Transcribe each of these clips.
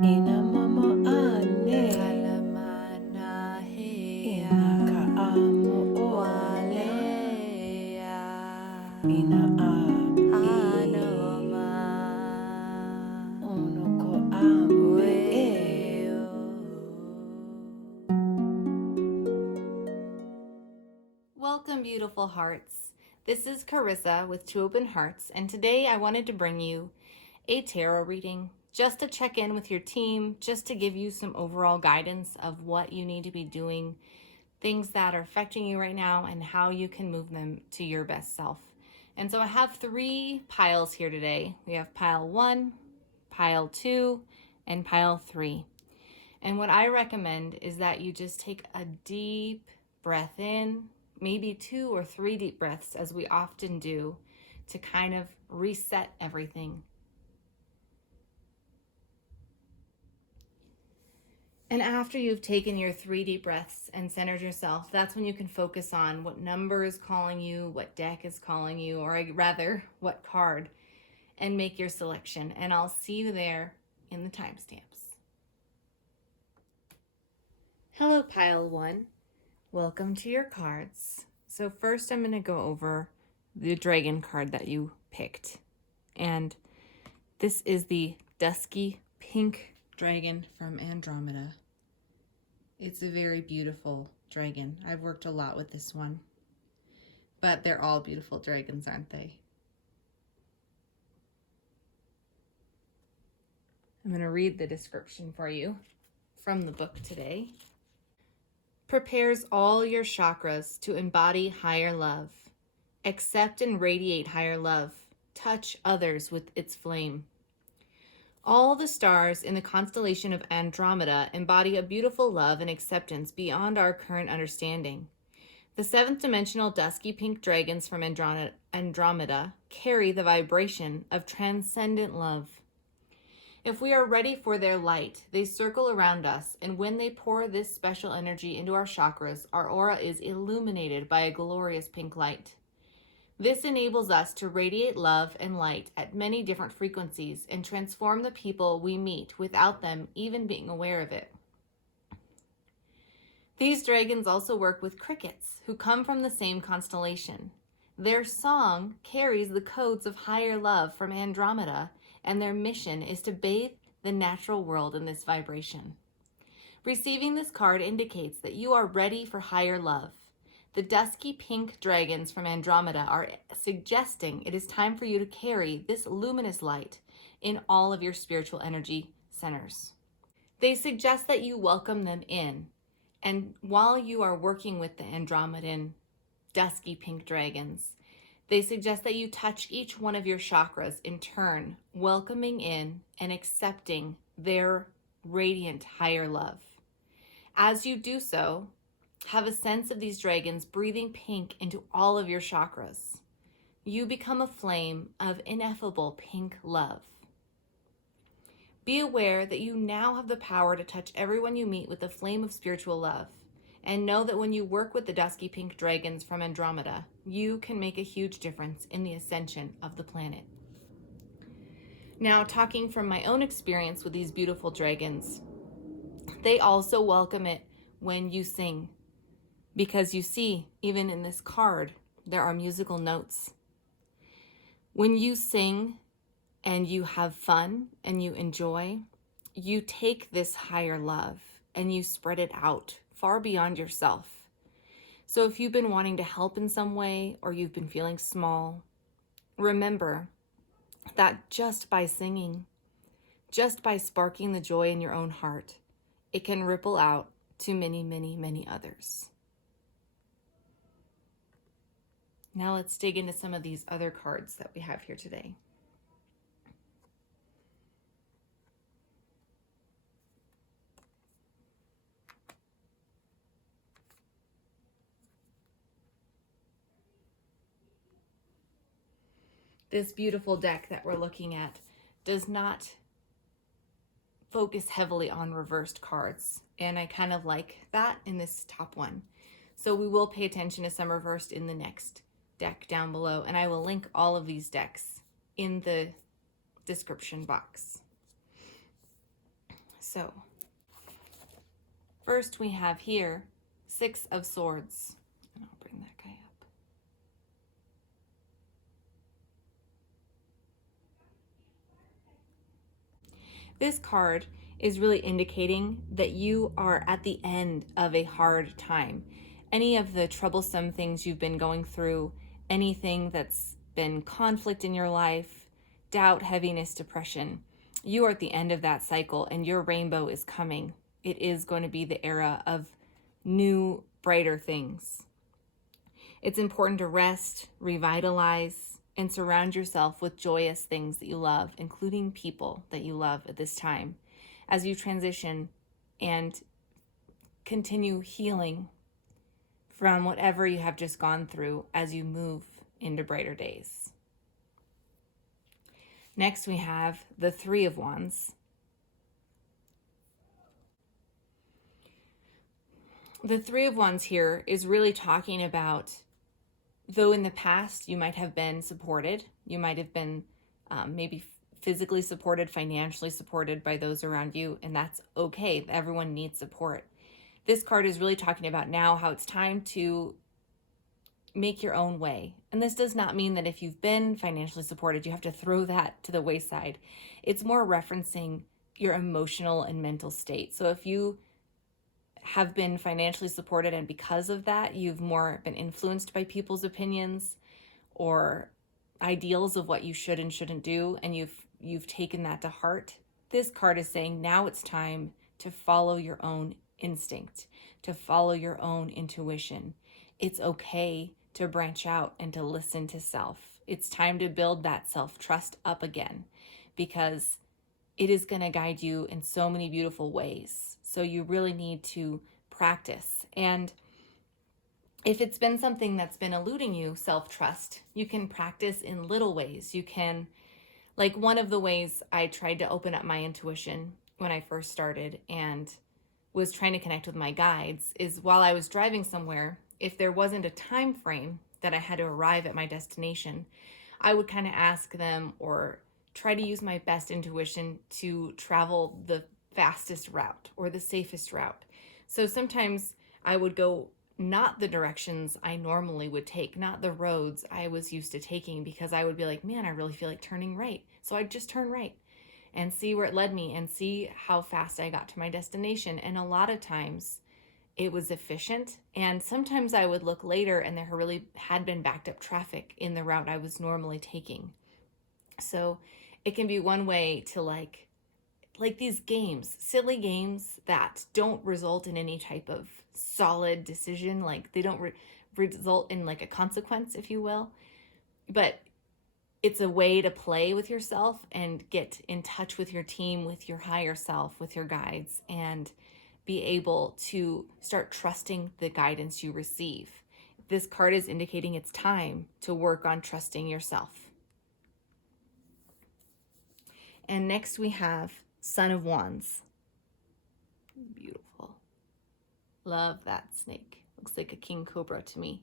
Ina mama ane ina ka amo ole ina a ono ko ambe e. Welcome, beautiful hearts. This is Carissa with Two Open Hearts, and today I wanted to bring you a tarot reading just to check in with your team, just to give you some overall guidance of what you need to be doing, things that are affecting you right now, and how you can move them to your best self. And so I have 3 piles here today. We have pile 1, pile 2, and pile 3. And what I recommend is that you just take a deep breath in, maybe 2 or 3 deep breaths, as we often do, to kind of reset everything. And after you've taken your 3 deep breaths and centered yourself, that's when you can focus on what number is calling you, what deck is calling you, or rather, what card, and make your selection. And I'll see you there in the timestamps. Hello, pile 1. Welcome to your cards. So first I'm going to go over the dragon card that you picked. And this is the dusky pink dragon from Andromeda. It's a very beautiful dragon. I've worked a lot with this one. But they're all beautiful dragons, aren't they? I'm going to read the description for you from the book today. Prepares all your chakras to embody higher love. Accept and radiate higher love. Touch others with its flame. All the stars in the constellation of Andromeda embody a beautiful love and acceptance beyond our current understanding. The 7th dimensional dusky pink dragons from Andromeda carry the vibration of transcendent love. If we are ready for their light, they circle around us, and when they pour this special energy into our chakras, our aura is illuminated by a glorious pink light. This enables us to radiate love and light at many different frequencies and transform the people we meet without them even being aware of it. These dragons also work with crickets, who come from the same constellation. Their song carries the codes of higher love from Andromeda, and their mission is to bathe the natural world in this vibration. Receiving this card indicates that you are ready for higher love. The dusky pink dragons from Andromeda are suggesting it is time for you to carry this luminous light in all of your spiritual energy centers. They suggest that you welcome them in, and while you are working with the Andromedan dusky pink dragons, they suggest that you touch each one of your chakras in turn, welcoming in and accepting their radiant higher love. As you do so, have a sense of these dragons breathing pink into all of your chakras. You become a flame of ineffable pink love. Be aware that you now have the power to touch everyone you meet with the flame of spiritual love. And know that when you work with the dusky pink dragons from Andromeda, you can make a huge difference in the ascension of the planet. Now, talking from my own experience with these beautiful dragons, they also welcome it when you sing. Because you see, even in this card, there are musical notes. When you sing and you have fun and you enjoy, you take this higher love and you spread it out far beyond yourself. So if you've been wanting to help in some way or you've been feeling small, remember that just by singing, just by sparking the joy in your own heart, it can ripple out to many, many, many others. Now let's dig into some of these other cards that we have here today. This beautiful deck that we're looking at does not focus heavily on reversed cards, and I kind of like that in this top one. So we will pay attention to some reversed in the next deck down below, and I will link all of these decks in the description box. So, first we have here 6 of Swords. And I'll bring that guy up. This card is really indicating that you are at the end of a hard time. Any of the troublesome things you've been going through, anything that's been conflict in your life, doubt, heaviness, depression, you are at the end of that cycle and your rainbow is coming. It is going to be the era of new, brighter things. It's important to rest, revitalize, and surround yourself with joyous things that you love, including people that you love at this time, as you transition and continue healing from whatever you have just gone through as you move into brighter days. Next, we have the 3 of Wands. The 3 of Wands here is really talking about, though in the past you might have been supported, you might have been maybe physically supported, financially supported by those around you, and that's okay. Everyone needs support. This card is really talking about now how it's time to make your own way. And this does not mean that if you've been financially supported, you have to throw that to the wayside. It's more referencing your emotional and mental state. So if you have been financially supported and because of that, you've more been influenced by people's opinions or ideals of what you should and shouldn't do, and you've taken that to heart, this card is saying now it's time to follow your own instinct, to follow your own intuition. It's okay to branch out and to listen to self. It's time to build that self-trust up again, because it is going to guide you in so many beautiful ways. So you really need to practice. And if it's been something that's been eluding you, self-trust, you can practice in little ways. You can, like one of the ways I tried to open up my intuition when I first started and was trying to connect with my guides is while I was driving somewhere, if there wasn't a time frame that I had to arrive at my destination, I would kind of ask them or try to use my best intuition to travel the fastest route or the safest route. So sometimes I would go not the directions I normally would take, not the roads I was used to taking, because I would be like, man, I really feel like turning right. So I'd just turn right and see where it led me and see how fast I got to my destination. And a lot of times it was efficient. And sometimes I would look later and there really had been backed up traffic in the route I was normally taking. So it can be one way to like these games, silly games that don't result in any type of solid decision. Like they don't result in like a consequence, if you will. But it's a way to play with yourself and get in touch with your team, with your higher self, with your guides, and be able to start trusting the guidance you receive. This card is indicating it's time to work on trusting yourself. And next we have Son of Wands. Beautiful. Love that snake. Looks like a king cobra to me.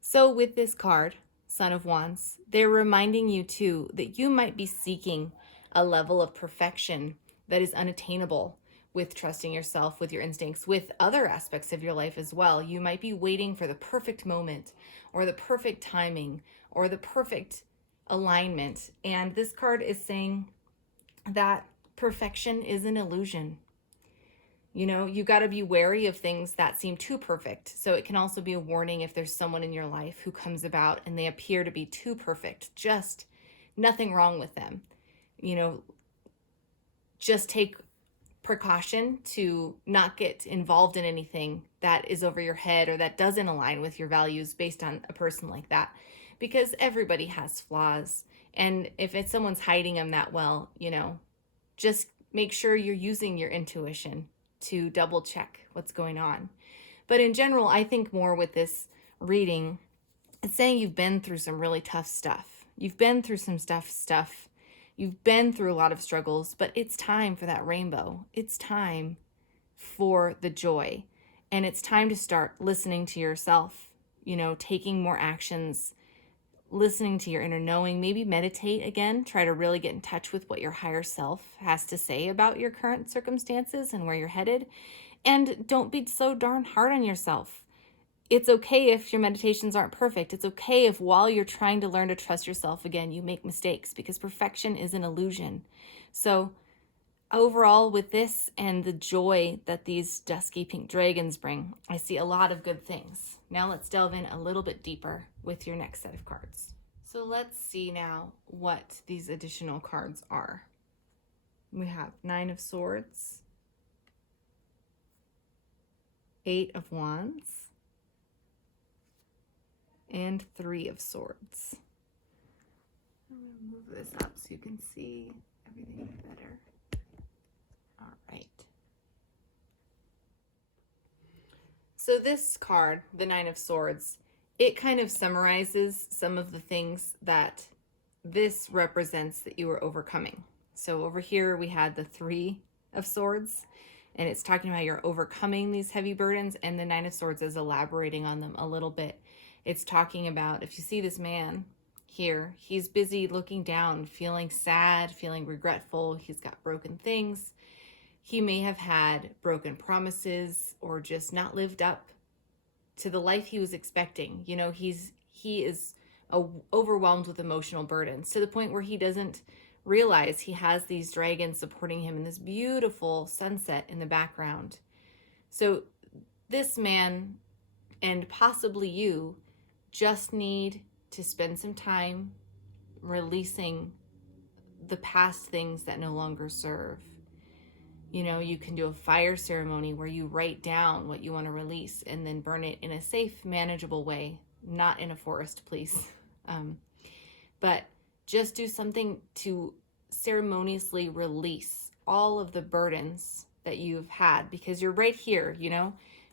So with this card, Son of Wands, they're reminding you too that you might be seeking a level of perfection that is unattainable with trusting yourself, with your instincts, with other aspects of your life as well. You might be waiting for the perfect moment or the perfect timing or the perfect alignment. And this card is saying that perfection is an illusion. You know, you got to be wary of things that seem too perfect. So it can also be a warning if there's someone in your life who comes about and they appear to be too perfect, just nothing wrong with them. You know, just take precaution to not get involved in anything that is over your head or that doesn't align with your values based on a person like that, because everybody has flaws. And if it's someone's hiding them that well, you know, just make sure you're using your intuition to double check what's going on. But in general, I think more with this reading, it's saying you've been through some really tough stuff. You've been through some stuff. You've been through a lot of struggles, but it's time for that rainbow. It's time for the joy. And it's time to start listening to yourself, you know, taking more actions, listening to your inner knowing. Maybe meditate again. Try to really get in touch with what your higher self has to say about your current circumstances and where you're headed. And don't be so darn hard on yourself. It's okay if your meditations aren't perfect. It's okay if while you're trying to learn to trust yourself again, you make mistakes, because perfection is an illusion. So overall, with this and the joy that these dusky pink dragons bring, I see a lot of good things. Now let's delve in a little bit deeper with your next set of cards. So let's see now what these additional cards are. We have 9 of Swords, 8 of Wands, and 3 of Swords. I'm going to move this up so you can see everything better. All right. So this card, the 9 of Swords, it kind of summarizes some of the things that this represents that you are overcoming. So over here we had the 3 of Swords, and it's talking about you're overcoming these heavy burdens, and the 9 of Swords is elaborating on them a little bit. It's talking about, if you see this man here, he's busy looking down, feeling sad, feeling regretful. He's got broken things. He may have had broken promises or just not lived up to the life he was expecting. You know, he is overwhelmed with emotional burdens to the point where he doesn't realize he has these dragons supporting him in this beautiful sunset in the background. So this man, and possibly you, just need to spend some time releasing the past things that no longer serve. You know, you can do a fire ceremony where you write down what you want to release and then burn it in a safe, manageable way, not in a forest, please. But just do something to ceremoniously release all of the burdens that you've had, because you're right here, you know,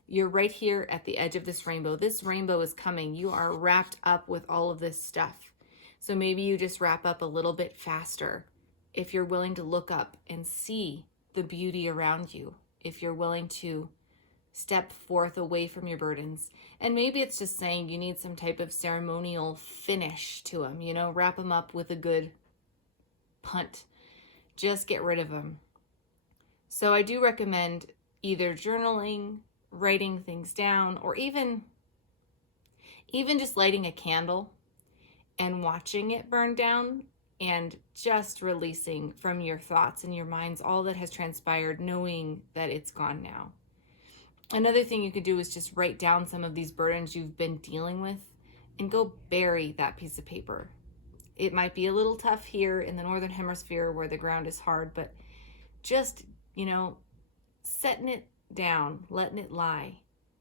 you're right here at the edge of this rainbow. This rainbow is coming. You are wrapped up with all of this stuff. So maybe you just wrap up a little bit faster if you're willing to look up and see the beauty around you, if you're willing to step forth away from your burdens. And maybe it's just saying you need some type of ceremonial finish to them, you know, wrap them up with a good punt. Just get rid of them. So I do recommend either journaling, writing things down, or even just lighting a candle and watching it burn down, and just releasing from your thoughts and your minds all that has transpired, knowing that it's gone now. Another thing you could do is just write down some of these burdens you've been dealing with and go bury that piece of paper. It might be a little tough here in the Northern Hemisphere where the ground is hard, but just, you know, setting it down, letting it lie,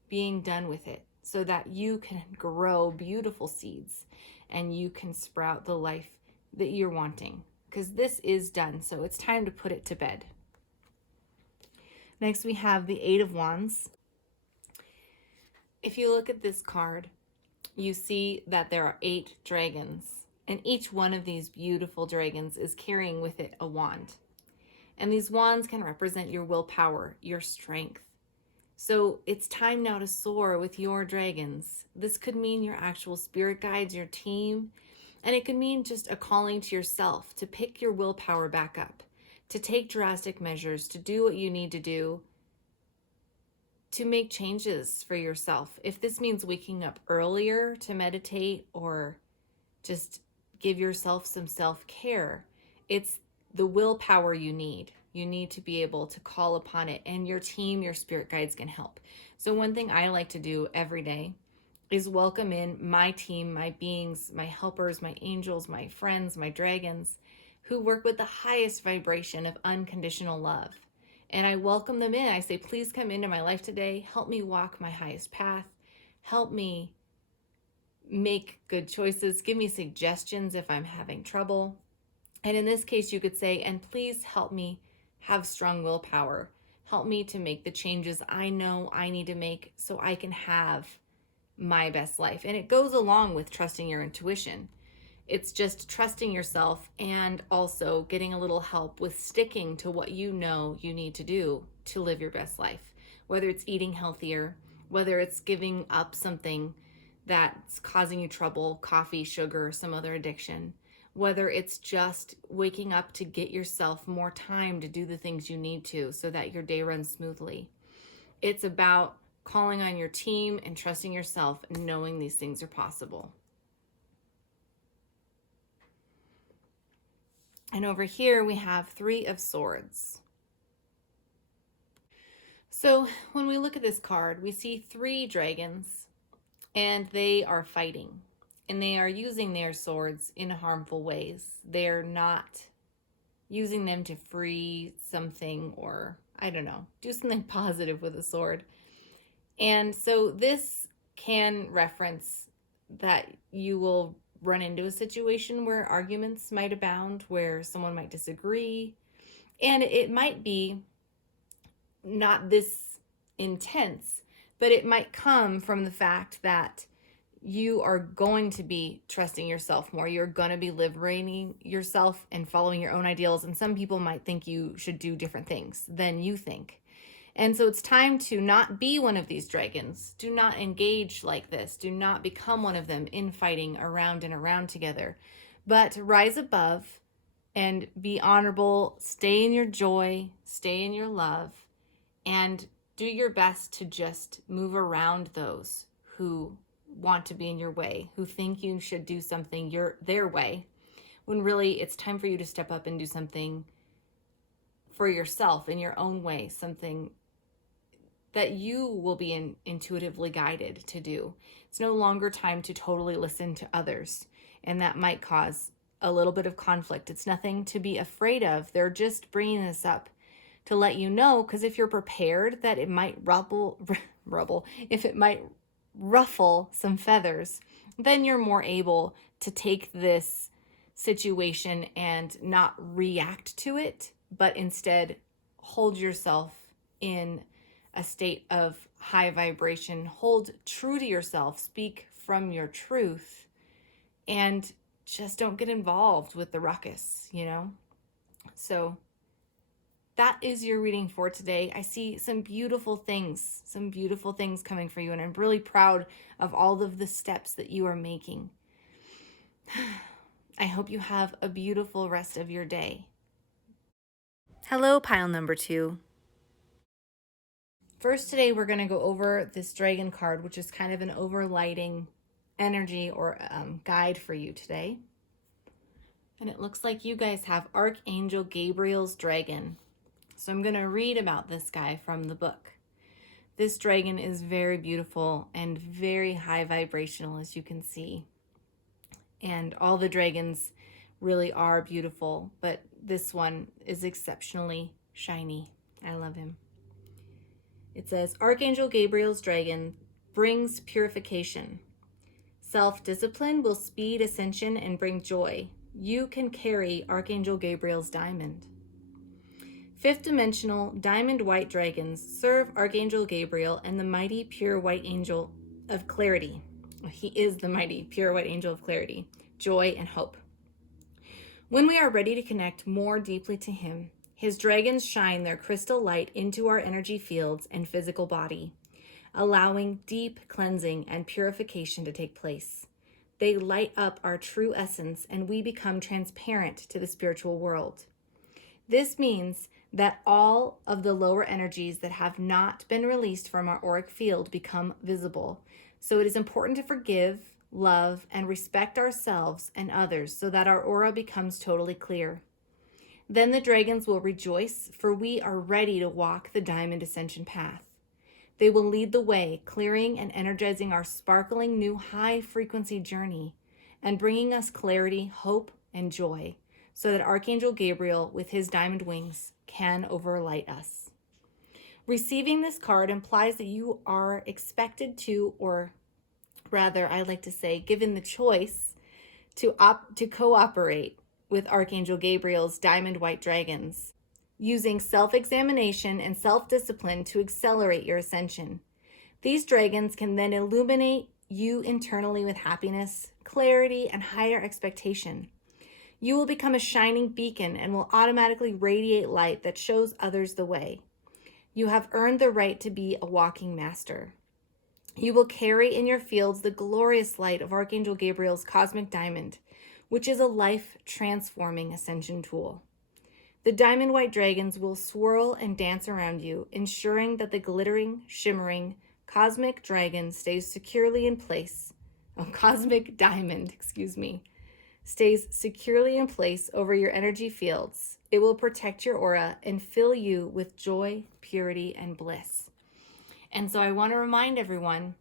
being done with it so that you can grow beautiful seeds and you can sprout the life that you're wanting, because this is done. So it's time to put it to bed. Next, we have the 8 of Wands. If you look at this card, you see that there are 8 dragons, and each one of these beautiful dragons is carrying with it a wand. And these wands can represent your willpower, your strength. So it's time now to soar with your dragons. This could mean your actual spirit guides, your team, and it could mean just a calling to yourself to pick your willpower back up, to take drastic measures, to do what you need to do, to make changes for yourself. If this means waking up earlier to meditate or just give yourself some self-care, it's the willpower you need. You need to be able to call upon it, and your team, your spirit guides can help. So one thing I like to do every day is welcome in my team, my beings, my helpers, my angels, my friends, my dragons, who work with the highest vibration of unconditional love. And I welcome them in. I say, please come into my life today. Help me walk my highest path. Help me make good choices. Give me suggestions if I'm having trouble. And in this case, you could say, and please help me have strong willpower. Help me to make the changes I know I need to make so I can have my best life. And it goes along with trusting your intuition. It's just trusting yourself and also getting a little help with sticking to what you know you need to do to live your best life. Whether it's eating healthier, whether it's giving up something that's causing you trouble, coffee, sugar, some other addiction, whether it's just waking up to get yourself more time to do the things you need to so that your day runs smoothly. It's about calling on your team and trusting yourself and knowing these things are possible. And over here we have 3 of Swords. So when we look at this card, we see 3 dragons, and they are fighting. And they are using their swords in harmful ways. They're not using them to free something or, I don't know, do something positive with a sword. And so this can reference that you will run into a situation where arguments might abound, where someone might disagree. And it might be not this intense, but it might come from the fact that you are going to be trusting yourself more. You're going to be liberating yourself and following your own ideals. And some people might think you should do different things than you think. And so it's time to not be one of these dragons. Do not engage like this. Do not become one of them, infighting around and around together. But rise above and be honorable. Stay in your joy. Stay in your love. And do your best to just move around those who want to be in your way, who think you should do something their way, when really it's time for you to step up and do something for yourself in your own way, something that you will be intuitively guided to do. It's no longer time to totally listen to others, and that might cause a little bit of conflict. It's nothing to be afraid of. They're just bringing this up to let you know, because if you're prepared that it might if it might ruffle some feathers, then you're more able to take this situation and not react to it, but instead hold yourself in a state of high vibration. Hold true to yourself, speak from your truth, and just don't get involved with the ruckus, So that is your reading for today. I see some beautiful things coming for you, and I'm really proud of all of the steps that you are making. I hope you have a beautiful rest of your day. Hello, pile number 2. First today, we're going to go over this dragon card, which is kind of an overlighting energy or guide for you today. And it looks like you guys have Archangel Gabriel's dragon. So I'm going to read about this guy from the book. This dragon is very beautiful and very high vibrational, as you can see. And all the dragons really are beautiful, but this one is exceptionally shiny. I love him. It says, Archangel Gabriel's dragon brings purification. Self-discipline will speed ascension and bring joy. You can carry Archangel Gabriel's diamond. Fifth dimensional diamond white dragons serve Archangel Gabriel and the mighty pure white angel of clarity. He is the mighty pure white angel of clarity, joy, and hope. When we are ready to connect more deeply to him, his dragons shine their crystal light into our energy fields and physical body, allowing deep cleansing and purification to take place. They light up our true essence, and we become transparent to the spiritual world. This means that all of the lower energies that have not been released from our auric field become visible. So it is important to forgive, love, and respect ourselves and others so that our aura becomes totally clear. Then the dragons will rejoice, for we are ready to walk the diamond ascension path. They will lead the way, clearing and energizing our sparkling new high-frequency journey and bringing us clarity, hope, and joy, so that Archangel Gabriel, with his diamond wings, can overlight us. Receiving this card implies that you are expected to, or rather, I like to say, given the choice to cooperate with Archangel Gabriel's diamond white dragons, using self-examination and self-discipline to accelerate your ascension. These dragons can then illuminate you internally with happiness, clarity, and higher expectation. You will become a shining beacon and will automatically radiate light that shows others the way. You have earned the right to be a walking master. You will carry in your fields the glorious light of Archangel Gabriel's cosmic diamond, which is a life-transforming ascension tool. The diamond white dragons will swirl and dance around you, ensuring that the glittering, shimmering, cosmic dragon stays securely in place. Oh, cosmic diamond, stays securely in place over your energy fields. It will protect your aura and fill you with joy, purity, and bliss. And so I want to remind everyone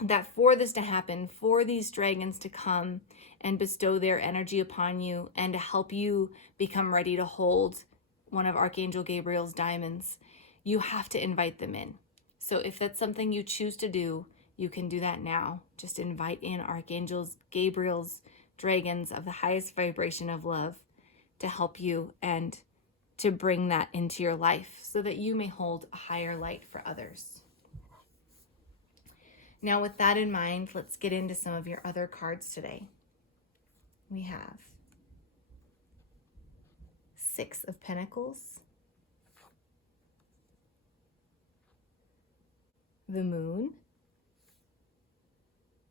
that for this to happen, for these dragons to come and bestow their energy upon you and to help you become ready to hold one of Archangel Gabriel's diamonds, you have to invite them in. So if that's something you choose to do, you can do that now. Just invite in Archangels Gabriel's dragons of the highest vibration of love to help you and to bring that into your life so that you may hold a higher light for others. Now, with that in mind, let's get into some of your other cards today. We have 6 of Pentacles, the Moon,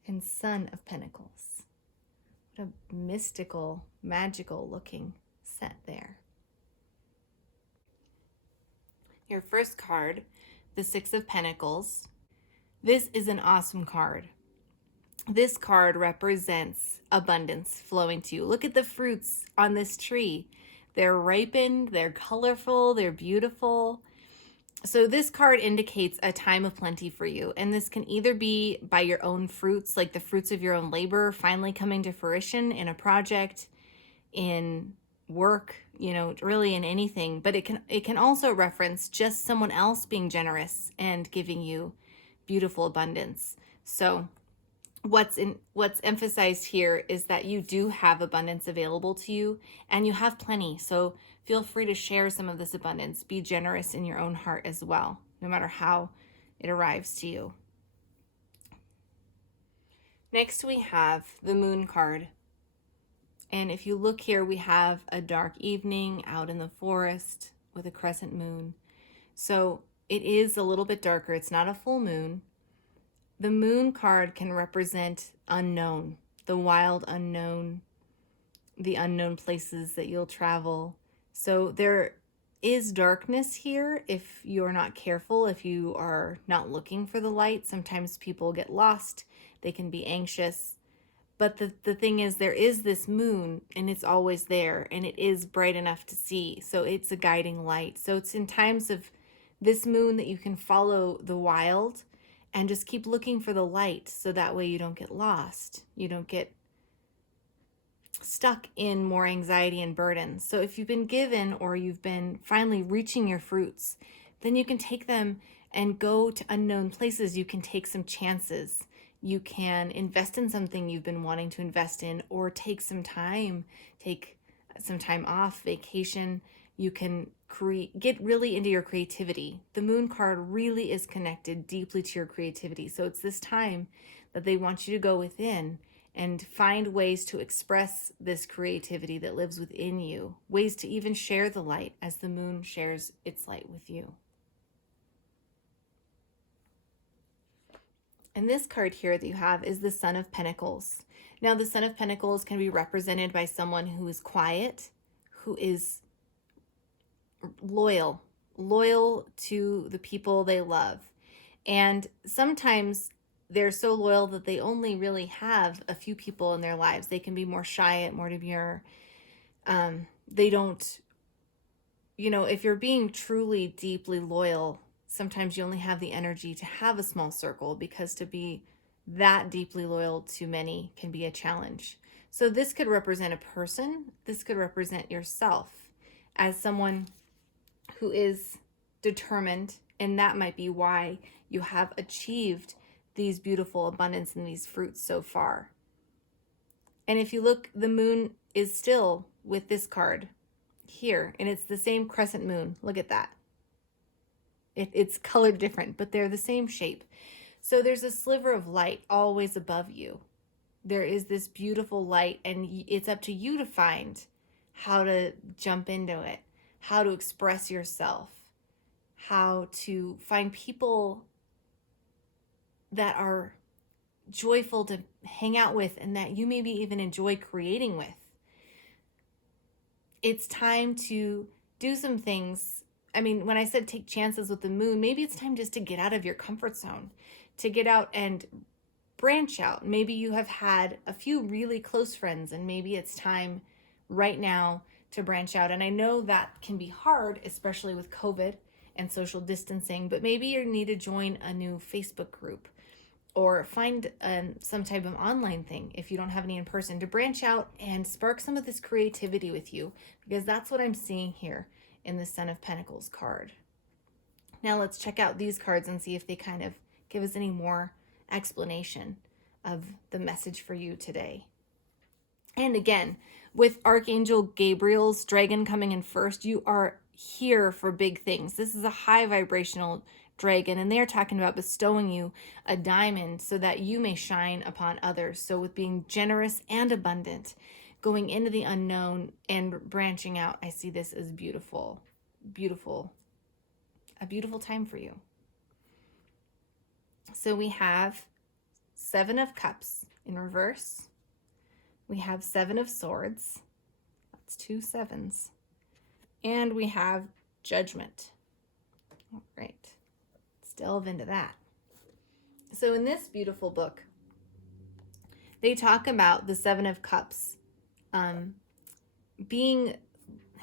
and Son of Pentacles. What a mystical, magical looking set there. Your first card, the 6 of Pentacles. This is an awesome card. This card represents abundance flowing to you. Look at the fruits on this tree. They're ripened, they're colorful, they're beautiful. So this card indicates a time of plenty for you. And this can either be by your own fruits, like the fruits of your own labor finally coming to fruition in a project, in work, really in anything. But it can also reference just someone else being generous and giving you beautiful abundance. So what's emphasized here is that you do have abundance available to you and you have plenty. So feel free to share some of this abundance. Be generous in your own heart as well, no matter how it arrives to you. Next, we have the Moon card. And if you look here, we have a dark evening out in the forest with a crescent moon. So it is a little bit darker. It's not a full moon. The Moon card can represent unknown, the wild unknown, the unknown places that you'll travel. So there is darkness here if you're not careful, if you are not looking for the light. Sometimes people get lost. They can be anxious. But the thing is, there is this moon and it's always there and it is bright enough to see. So it's a guiding light. So it's in times of this moon that you can follow the wild and just keep looking for the light so that way you don't get lost. You don't get stuck in more anxiety and burdens. So if you've been given or you've been finally reaching your fruits, then you can take them and go to unknown places. You can take some chances. You can invest in something you've been wanting to invest in or take some time off, vacation. You can get really into your creativity. The Moon card really is connected deeply to your creativity. So it's this time that they want you to go within and find ways to express this creativity that lives within you, ways to even share the light as the moon shares its light with you. And this card here that you have is the Son of Pentacles. Now, the Son of Pentacles can be represented by someone who is quiet, who is loyal to the people they love. And sometimes they're so loyal that they only really have a few people in their lives. They can be more shy, more demure. They don't, if you're being truly deeply loyal, sometimes you only have the energy to have a small circle, because to be that deeply loyal to many can be a challenge. So this could represent a person. This could represent yourself as someone who is determined, and that might be why you have achieved these beautiful abundance and these fruits so far. And if you look, the moon is still with this card here, and it's the same crescent moon. Look at that. It's colored different, but they're the same shape. So there's a sliver of light always above you. There is this beautiful light, and it's up to you to find how to jump into it, how to express yourself, how to find people that are joyful to hang out with and that you maybe even enjoy creating with. It's time to do some things. I mean, when I said take chances with the moon, maybe it's time just to get out of your comfort zone, to get out and branch out. Maybe you have had a few really close friends and maybe it's time right now to branch out. And I know that can be hard, especially with COVID and social distancing, but maybe you need to join a new Facebook group or find some type of online thing if you don't have any in person to branch out and spark some of this creativity with you, because that's what I'm seeing here in the Son of Pentacles card. Now let's check out these cards and see if they kind of give us any more explanation of the message for you today. And again, with Archangel Gabriel's dragon coming in first, you are here for big things. This is a high vibrational dragon, and they are talking about bestowing you a diamond so that you may shine upon others. So with being generous and abundant, going into the unknown and branching out, I see this as beautiful, beautiful, a beautiful time for you. So we have 7 of Cups in reverse. We have 7 of Swords. That's 2 sevens. And we have Judgment. All right. Let's delve into that. So in this beautiful book, they talk about the 7 of Cups being...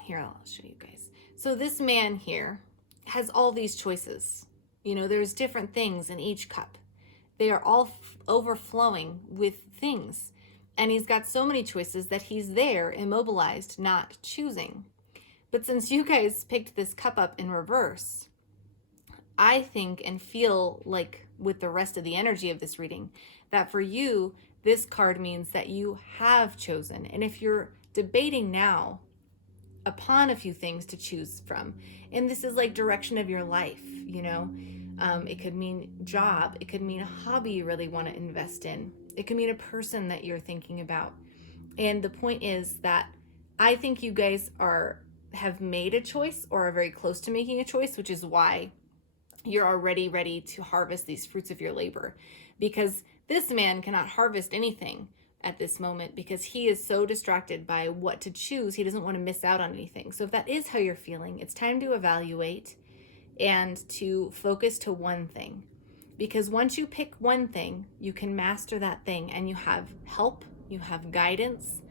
Here, I'll show you guys. So this man here has all these choices. You know, there's different things in each cup. They are all overflowing with things. And he's got so many choices that he's there, immobilized, not choosing. But since you guys picked this cup up in reverse, I think and feel like with the rest of the energy of this reading, that for you, this card means that you have chosen. And if you're debating now upon a few things to choose from, and this is like direction of your life, you know, it could mean job, it could mean a hobby you really want to invest in, it could mean a person that you're thinking about. And the point is that I think you guys have made a choice or are very close to making a choice, which is why you're already ready to harvest these fruits of your labor, because this man cannot harvest anything at this moment because he is so distracted by what to choose. He doesn't want to miss out on anything. So if that is how you're feeling, it's time to evaluate and to focus to one thing, because once you pick one thing, you can master that thing and you have help, you have guidance,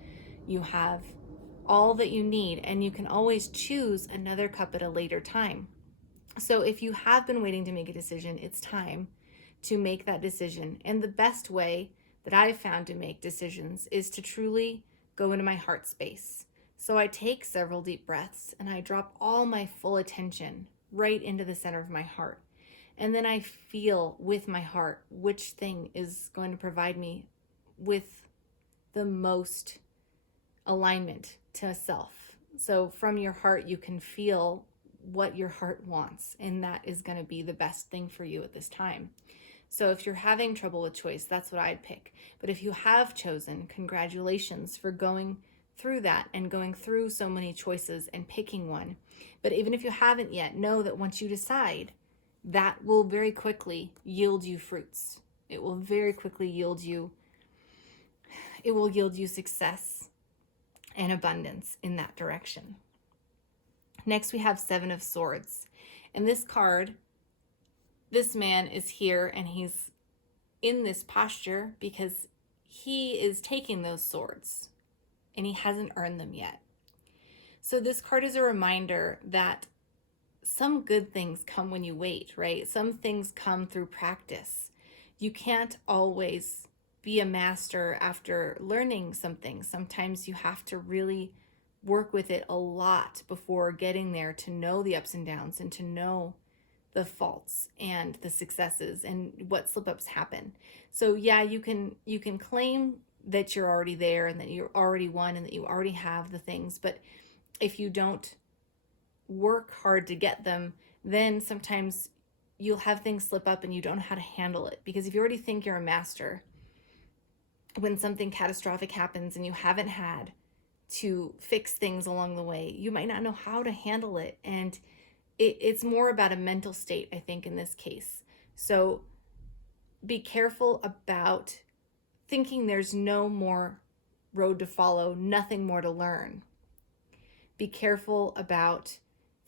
you have all that you need, and you can always choose another cup at a later time. So if you have been waiting to make a decision, it's time to make that decision. And the best way that I've found to make decisions is to truly go into my heart space. So I take several deep breaths and I drop all my full attention right into the center of my heart. And then I feel with my heart which thing is going to provide me with the most alignment to self. So from your heart, you can feel what your heart wants, and that is going to be the best thing for you at this time. So if you're having trouble with choice, that's what I'd pick. But if you have chosen, congratulations for going through that and going through so many choices and picking one. But even if you haven't yet, know that once you decide, that will very quickly yield you fruits. It will very quickly yield you success and abundance in that direction. Next, we have 7 of Swords. And this card, this man is here and he's in this posture because he is taking those swords and he hasn't earned them yet. So this card is a reminder that some good things come when you wait, right? Some things come through practice. You can't always be a master after learning something. Sometimes you have to really work with it a lot before getting there to know the ups and downs and to know the faults and the successes and what slip-ups happen. So yeah, you can claim that you're already there and that you're already won and that you already have the things, but if you don't work hard to get them, then sometimes you'll have things slip up and you don't know how to handle it. Because if you already think you're a master, when something catastrophic happens and you haven't had to fix things along the way, you might not know how to handle it. And it's more about a mental state, I think, in this case. So be careful about thinking there's no more road to follow, nothing more to learn. Be careful about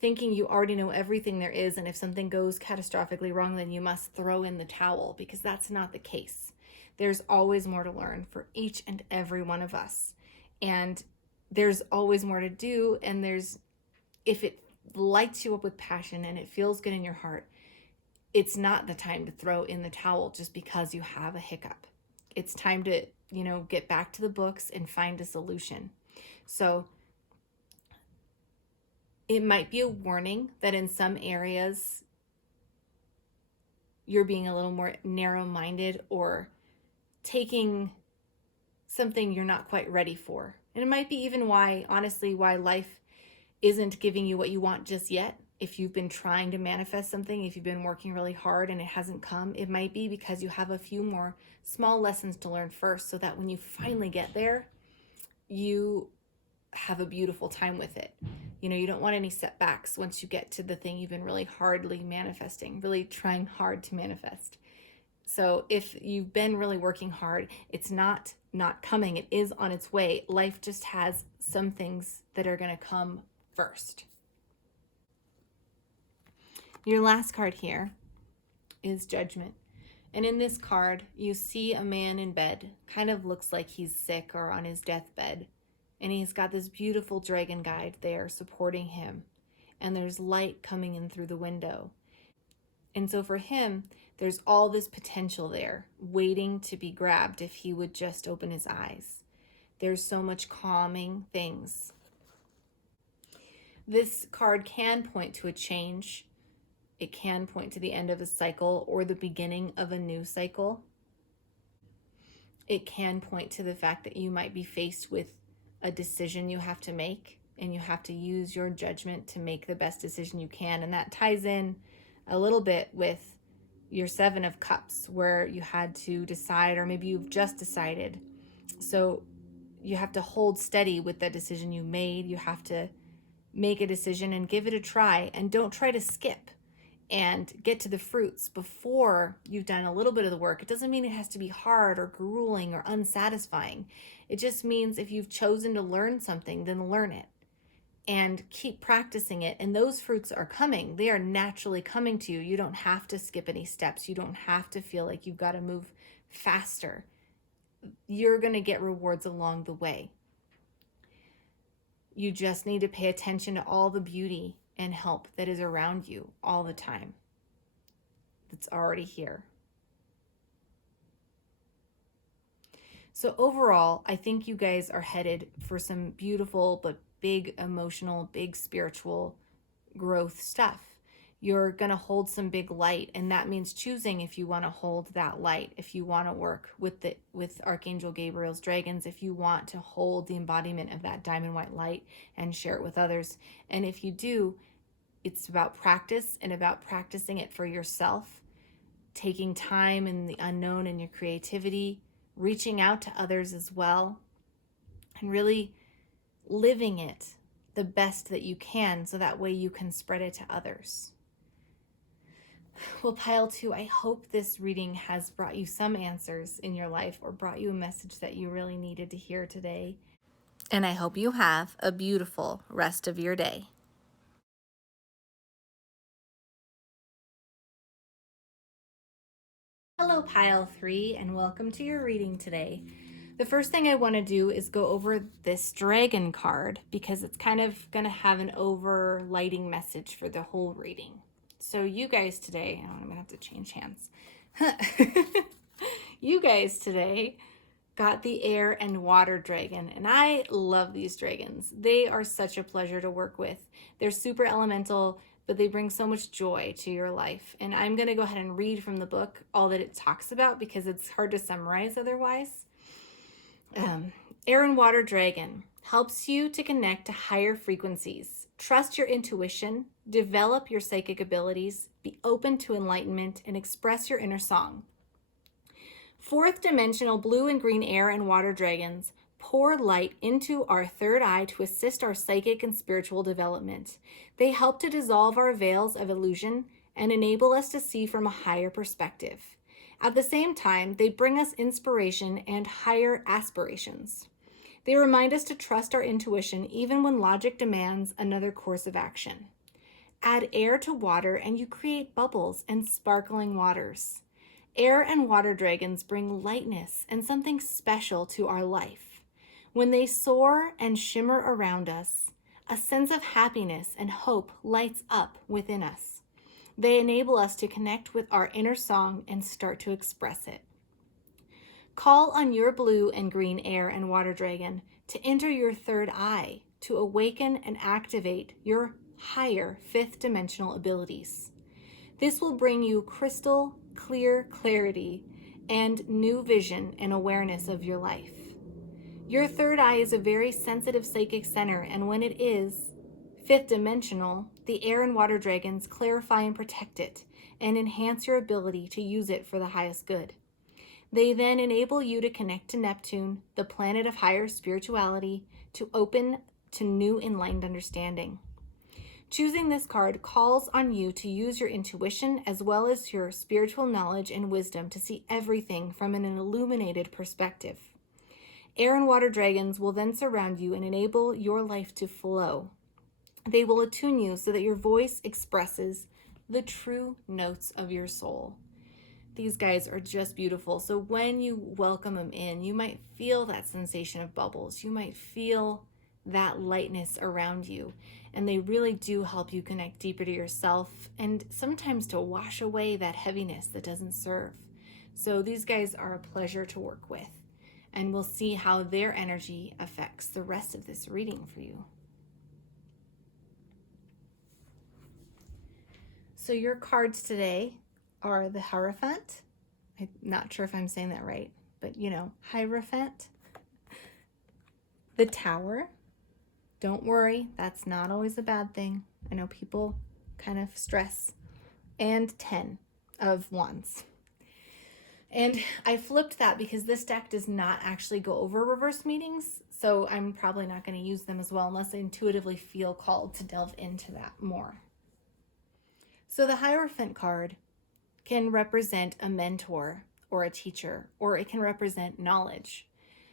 thinking you already know everything there is, and if something goes catastrophically wrong, then you must throw in the towel, because that's not the case. There's always more to learn for each and every one of us. And there's always more to do, and if it lights you up with passion and it feels good in your heart, it's not the time to throw in the towel just because you have a hiccup. It's time to, get back to the books and find a solution. So it might be a warning that in some areas you're being a little more narrow-minded or taking something you're not quite ready for. And it might be even why life isn't giving you what you want just yet. If you've been trying to manifest something, if you've been working really hard and it hasn't come, it might be because you have a few more small lessons to learn first, so that when you finally get there, you have a beautiful time with it. You don't want any setbacks once you get to the thing you've been really trying hard to manifest. So if you've been really working hard, it's not coming. It is on its way. Life just has some things that are going to come first. Your last card here is Judgment. And in this card, you see a man in bed, kind of looks like he's sick or on his deathbed. And he's got this beautiful dragon guide there supporting him. And there's light coming in through the window. And so for him, there's all this potential there, waiting to be grabbed if he would just open his eyes. There's so much calming things. This card can point to a change. It can point to the end of a cycle or the beginning of a new cycle. It can point to the fact that you might be faced with a decision you have to make, and you have to use your judgment to make the best decision you can. And that ties in a little bit with your 7 of Cups, where you had to decide, or maybe you've just decided. So you have to hold steady with that decision you made. You have to make a decision and give it a try, and don't try to skip and get to the fruits before you've done a little bit of the work. It doesn't mean it has to be hard or grueling or unsatisfying. It just means if you've chosen to learn something, then learn it and keep practicing it. And those fruits are coming. They are naturally coming to you. You don't have to skip any steps. You don't have to feel like you've got to move faster. You're going to get rewards along the way. You just need to pay attention to all the beauty and help that is around you all the time. That's already here. So overall, I think you guys are headed for some beautiful but big emotional, big spiritual growth stuff. You're going to hold some big light, and that means choosing if you want to hold that light, if you want to work with Archangel Gabriel's dragons, if you want to hold the embodiment of that diamond white light and share it with others. And if you do, it's about practice and about practicing it for yourself, taking time in the unknown and your creativity, reaching out to others as well, and really living it the best that you can, so that way you can spread it to others. Well, Pile 2, I hope this reading has brought you some answers in your life, or brought you a message that you really needed to hear today. And I hope you have a beautiful rest of your day. Hello, Pile 3, and welcome to your reading today. The first thing I want to do is go over this dragon card, because it's kind of going to have an overlighting message for the whole reading. So you guys today, I'm going to have to change hands. You guys today got the air and water dragon, and I love these dragons. They are such a pleasure to work with. They're super elemental, but they bring so much joy to your life. And I'm going to go ahead and read from the book all that it talks about, because it's hard to summarize otherwise. Air and water dragon helps you to connect to higher frequencies. Trust your intuition, develop your psychic abilities, be open to enlightenment, and express your inner song. Fourth dimensional blue and green air and water dragons pour light into our third eye to assist our psychic and spiritual development. They help to dissolve our veils of illusion and enable us to see from a higher perspective. At the same time, they bring us inspiration and higher aspirations. They remind us to trust our intuition even when logic demands another course of action. Add air to water and you create bubbles and sparkling waters. Air and water dragons bring lightness and something special to our life. When they soar and shimmer around us, a sense of happiness and hope lights up within us. They enable us to connect with our inner song and start to express it. Call on your blue and green air and water dragon to enter your third eye, to awaken and activate your higher fifth dimensional abilities. This will bring you crystal clear clarity and new vision and awareness of your life. Your third eye is a very sensitive psychic center, and when it is fifth dimensional, the air and water dragons clarify and protect it and enhance your ability to use it for the highest good. They then enable you to connect to Neptune, the planet of higher spirituality, to open to new enlightened understanding. Choosing this card calls on you to use your intuition as well as your spiritual knowledge and wisdom to see everything from an illuminated perspective. Air and water dragons will then surround you and enable your life to flow. They will attune you so that your voice expresses the true notes of your soul. These guys are just beautiful. So when you welcome them in, you might feel that sensation of bubbles. You might feel that lightness around you. And they really do help you connect deeper to yourself and sometimes to wash away that heaviness that doesn't serve. So these guys are a pleasure to work with. And we'll see how their energy affects the rest of this reading for you. So your cards today are the Hierophant. I'm not sure if I'm saying that right, but Hierophant. The Tower. Don't worry, that's not always a bad thing. I know people kind of stress. And 10 of Wands. And I flipped that because this deck does not actually go over reverse meetings, so I'm probably not going to use them as well unless I intuitively feel called to delve into that more. So the Hierophant card can represent a mentor or a teacher, or it can represent knowledge.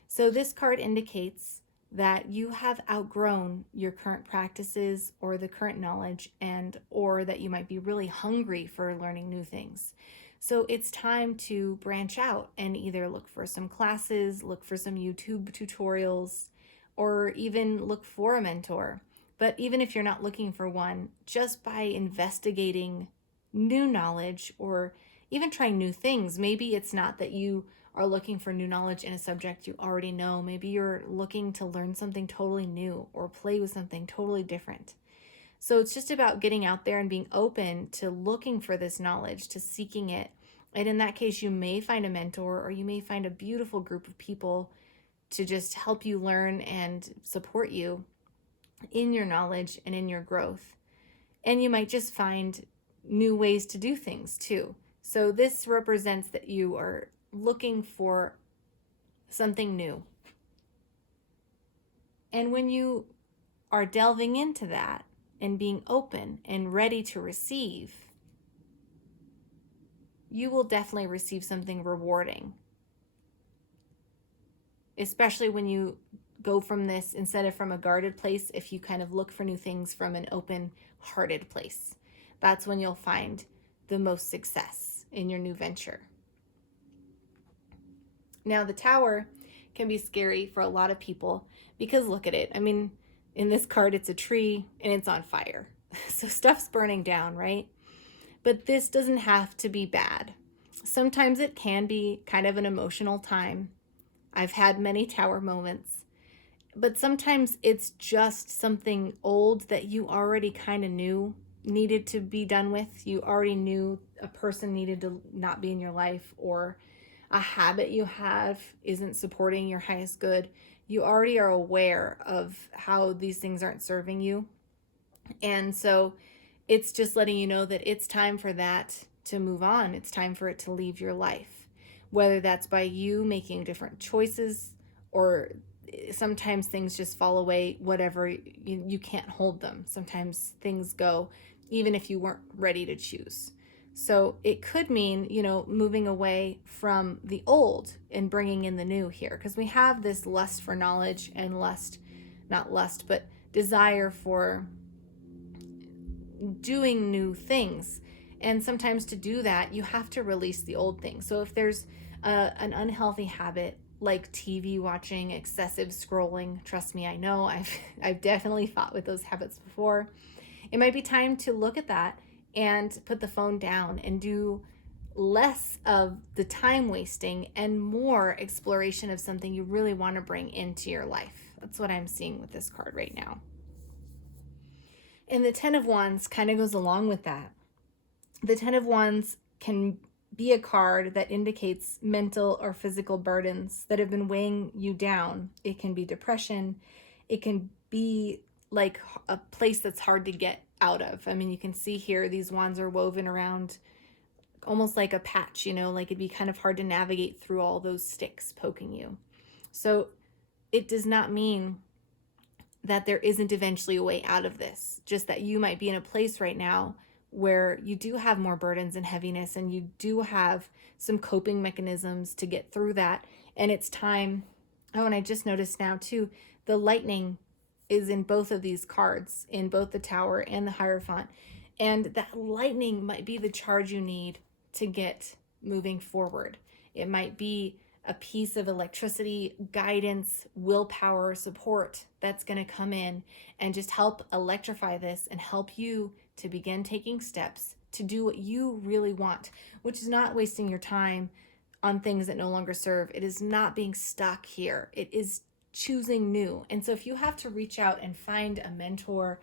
So this card indicates that you have outgrown your current practices or the current knowledge, or that you might be really hungry for learning new things. So it's time to branch out and either look for some classes, look for some YouTube tutorials, or even look for a mentor. But even if you're not looking for one, just by investigating new knowledge or even trying new things, maybe it's not that you are looking for new knowledge in a subject you already know. Maybe you're looking to learn something totally new or play with something totally different. So it's just about getting out there and being open to looking for this knowledge, to seeking it. And in that case, you may find a mentor or you may find a beautiful group of people to just help you learn and support you in your knowledge and in your growth. And you might just find new ways to do things too. So this represents that you are looking for something new. And when you are delving into that and being open and ready to receive, you will definitely receive something rewarding. Especially when you go from this, instead of from a guarded place, if you kind of look for new things from an open-hearted place. That's when you'll find the most success in your new venture. Now, the Tower can be scary for a lot of people because look at it. I mean, in this card, it's a tree and it's on fire. So stuff's burning down, right? But this doesn't have to be bad. Sometimes it can be kind of an emotional time. I've had many Tower moments. But sometimes it's just something old that you already kind of knew needed to be done with. You already knew a person needed to not be in your life, or a habit you have isn't supporting your highest good. You already are aware of how these things aren't serving you. And so it's just letting you know that it's time for that to move on. It's time for it to leave your life, whether that's by you making different choices, or sometimes things just fall away, whatever, you can't hold them. Sometimes things go even if you weren't ready to choose. So it could mean, moving away from the old and bringing in the new here, because we have this lust for knowledge and not lust, but desire for doing new things. And sometimes to do that, you have to release the old things. So if there's an unhealthy habit like TV watching, excessive scrolling, trust me, I know, I've definitely fought with those habits before. It might be time to look at that and put the phone down and do less of the time wasting and more exploration of something you really want to bring into your life. That's what I'm seeing with this card right now. And the Ten of Wands kind of goes along with that. The Ten of Wands can be a card that indicates mental or physical burdens that have been weighing you down. It can be depression. It can be like a place that's hard to get out of. I mean, you can see here these wands are woven around almost like a patch, like it'd be kind of hard to navigate through all those sticks poking you. So it does not mean that there isn't eventually a way out of this, just that you might be in a place right now where you do have more burdens and heaviness, and you do have some coping mechanisms to get through that. And it's time. Oh, and I just noticed now too, the lightning is in both of these cards, in both the Tower and the Hierophant. And that lightning might be the charge you need to get moving forward. It might be a piece of electricity, guidance, willpower, support that's going to come in and just help electrify this and help you to begin taking steps to do what you really want, which is not wasting your time on things that no longer serve. It is not being stuck here. It is choosing new. And so if you have to reach out and find a mentor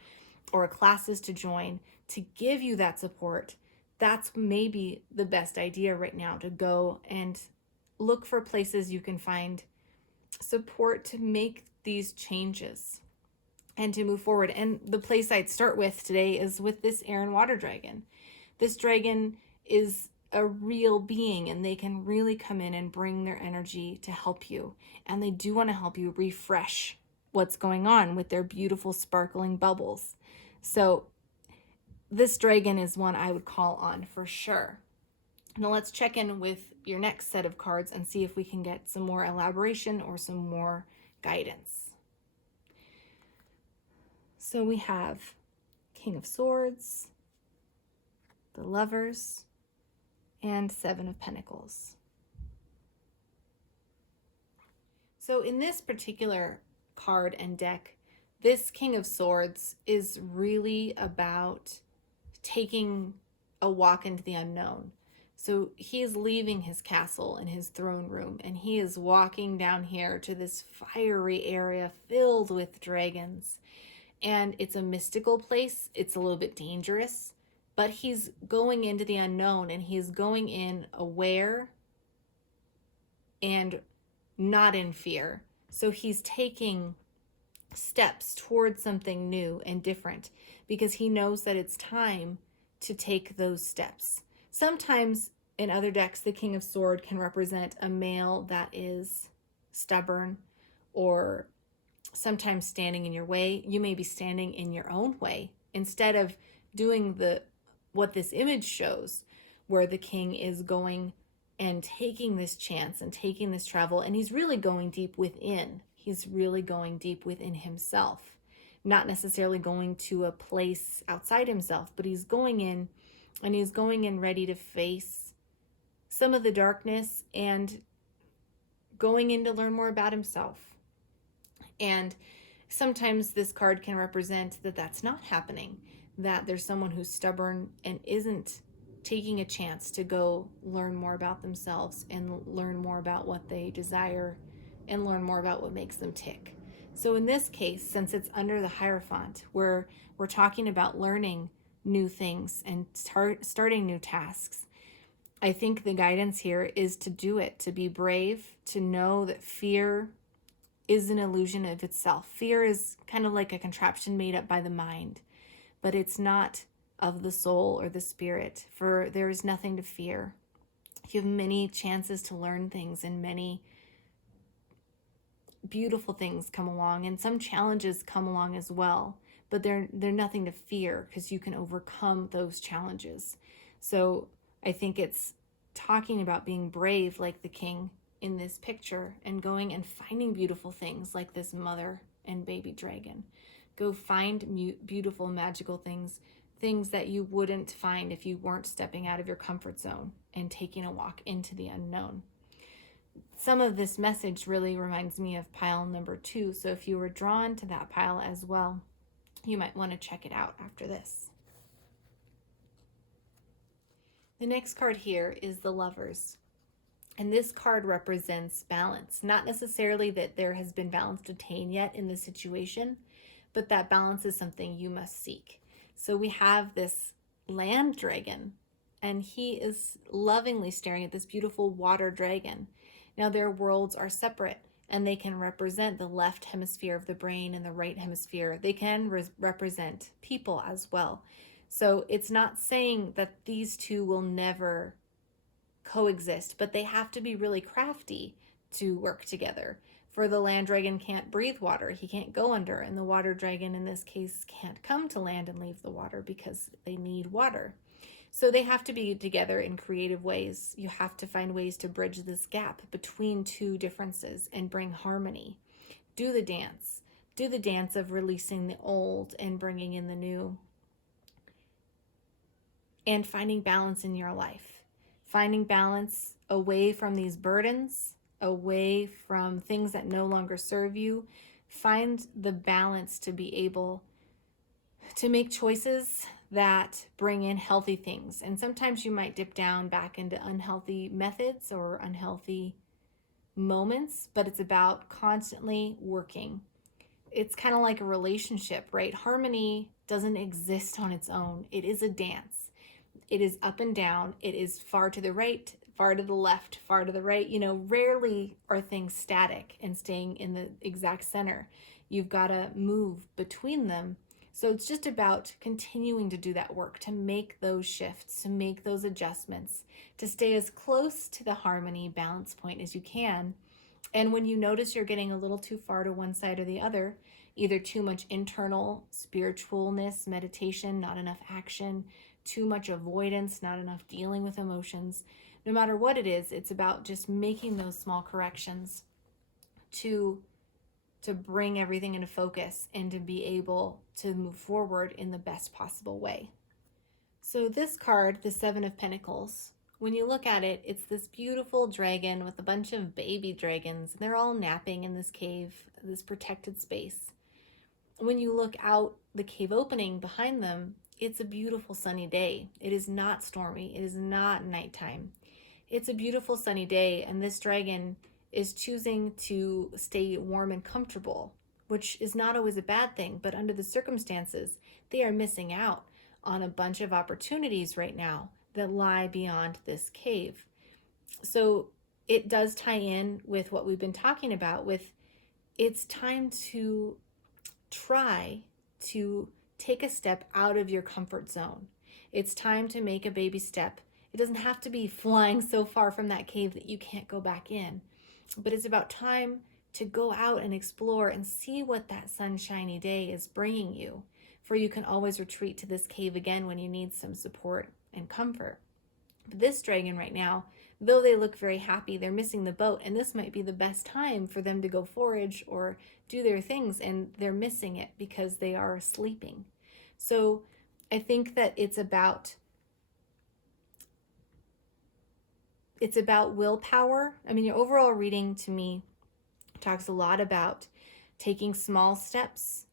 or classes to join to give you that support, that's maybe the best idea right now, to go and look for places you can find support to make these changes and to move forward. And the place I'd start with today is with this air and water dragon. This dragon is a real being, and they can really come in and bring their energy to help you. And they do want to help you refresh what's going on with their beautiful sparkling bubbles. So this dragon is one I would call on for sure. Now let's check in with your next set of cards and see if we can get some more elaboration or some more guidance. So we have King of Swords, the Lovers, and Seven of Pentacles. So in this particular card and deck, this King of Swords is really about taking a walk into the unknown. So he is leaving his castle and his throne room, and he is walking down here to this fiery area filled with dragons. And it's a mystical place. It's a little bit dangerous, but he's going into the unknown, and he's going in aware and not in fear. So he's taking steps towards something new and different because he knows that it's time to take those steps. Sometimes in other decks, the King of Swords can represent a male that is stubborn, or sometimes standing in your way. You may be standing in your own way instead of doing what this image shows, where the king is going and taking this chance and taking this travel, and he's really going deep within. He's really going deep within himself, not necessarily going to a place outside himself, but he's going in, and he's going in ready to face some of the darkness and going in to learn more about himself. And sometimes this card can represent that that's not happening, that there's someone who's stubborn and isn't taking a chance to go learn more about themselves and learn more about what they desire and learn more about what makes them tick. So in this case, since it's under the Hierophant, where we're talking about learning new things and starting new tasks, I think the guidance here is to do it, to be brave, to know that fear is an illusion of itself. Fear is kind of like a contraption made up by the mind, but it's not of the soul or the spirit, for there is nothing to fear. You have many chances to learn things, and many beautiful things come along, and some challenges come along as well, but they're nothing to fear because you can overcome those challenges. So I think it's talking about being brave like the king in this picture and going and finding beautiful things like this mother and baby dragon. Go find beautiful, magical things, things that you wouldn't find if you weren't stepping out of your comfort zone and taking a walk into the unknown. Some of this message really reminds me of pile number 2, so if you were drawn to that pile as well, you might want to check it out after this. The next card here is the Lovers. And this card represents balance. Not necessarily that there has been balance attained yet in this situation, but that balance is something you must seek. So we have this land dragon, and he is lovingly staring at this beautiful water dragon. Now their worlds are separate, and they can represent the left hemisphere of the brain and the right hemisphere. They can represent people as well. So it's not saying that these two will never coexist, but they have to be really crafty to work together. For the land dragon can't breathe water, he can't go under, and the water dragon in this case can't come to land and leave the water because they need water. So they have to be together in creative ways. You have to find ways to bridge this gap between two differences and bring harmony. Do the dance. Do the dance of releasing the old and bringing in the new. And finding balance in your life. Finding balance away from these burdens, away from things that no longer serve you. Find the balance to be able to make choices that bring in healthy things. And sometimes you might dip down back into unhealthy methods or unhealthy moments, but it's about constantly working. It's kind of like a relationship, right? Harmony doesn't exist on its own. It is a dance. It is up and down. It is far to the right, far to the left, far to the right. Rarely are things static and staying in the exact center. You've got to move between them. So it's just about continuing to do that work, to make those shifts, to make those adjustments, to stay as close to the harmony balance point as you can. And when you notice you're getting a little too far to one side or the other, either too much internal spiritualness, meditation, not enough action, too much avoidance, not enough dealing with emotions, no matter what it is, it's about just making those small corrections to bring everything into focus and to be able to move forward in the best possible way. So this card, the 7 of Pentacles, when you look at it, it's this beautiful dragon with a bunch of baby dragons. They're all napping in this cave, this protected space. When you look out the cave opening behind them, it's a beautiful sunny day. It is not stormy. It is not nighttime. It's a beautiful sunny day, and this dragon is choosing to stay warm and comfortable, which is not always a bad thing, but under the circumstances, they are missing out on a bunch of opportunities right now that lie beyond this cave. So it does tie in with what we've been talking about with it's time to try to take a step out of your comfort zone. It's time to make a baby step. It doesn't have to be flying so far from that cave that you can't go back in, but it's about time to go out and explore and see what that sunshiny day is bringing you, for you can always retreat to this cave again when you need some support and comfort. But this dragon right now, though they look very happy, they're missing the boat, and this might be the best time for them to go forage or do their things, and they're missing it because they are sleeping. So I think that it's about willpower. I mean, your overall reading to me talks a lot about taking small steps,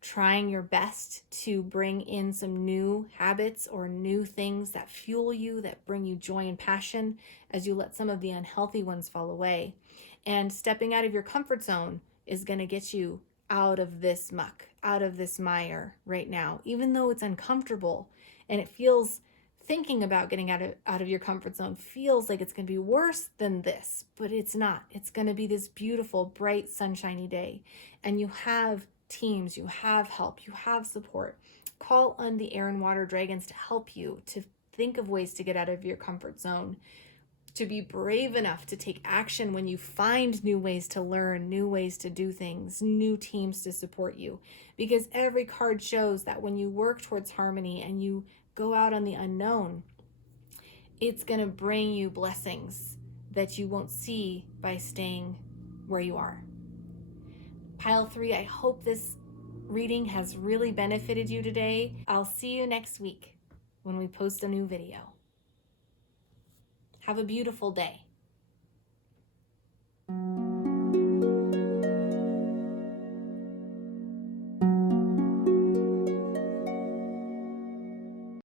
trying your best to bring in some new habits or new things that fuel you, that bring you joy and passion as you let some of the unhealthy ones fall away. And stepping out of your comfort zone is going to get you out of this muck, out of this mire right now, even though it's uncomfortable and it feels, thinking about getting out of your comfort zone feels like it's going to be worse than this, but it's not. It's going to be this beautiful, bright, sunshiny day. And you have teams, you have help, you have support. Call on the air and water dragons to help you, to think of ways to get out of your comfort zone, to be brave enough to take action when you find new ways to learn, new ways to do things, new teams to support you. Because every card shows that when you work towards harmony and you go out on the unknown, it's going to bring you blessings that you won't see by staying where you are. Pile 3, I hope this reading has really benefited you today. I'll see you next week when we post a new video. Have a beautiful day.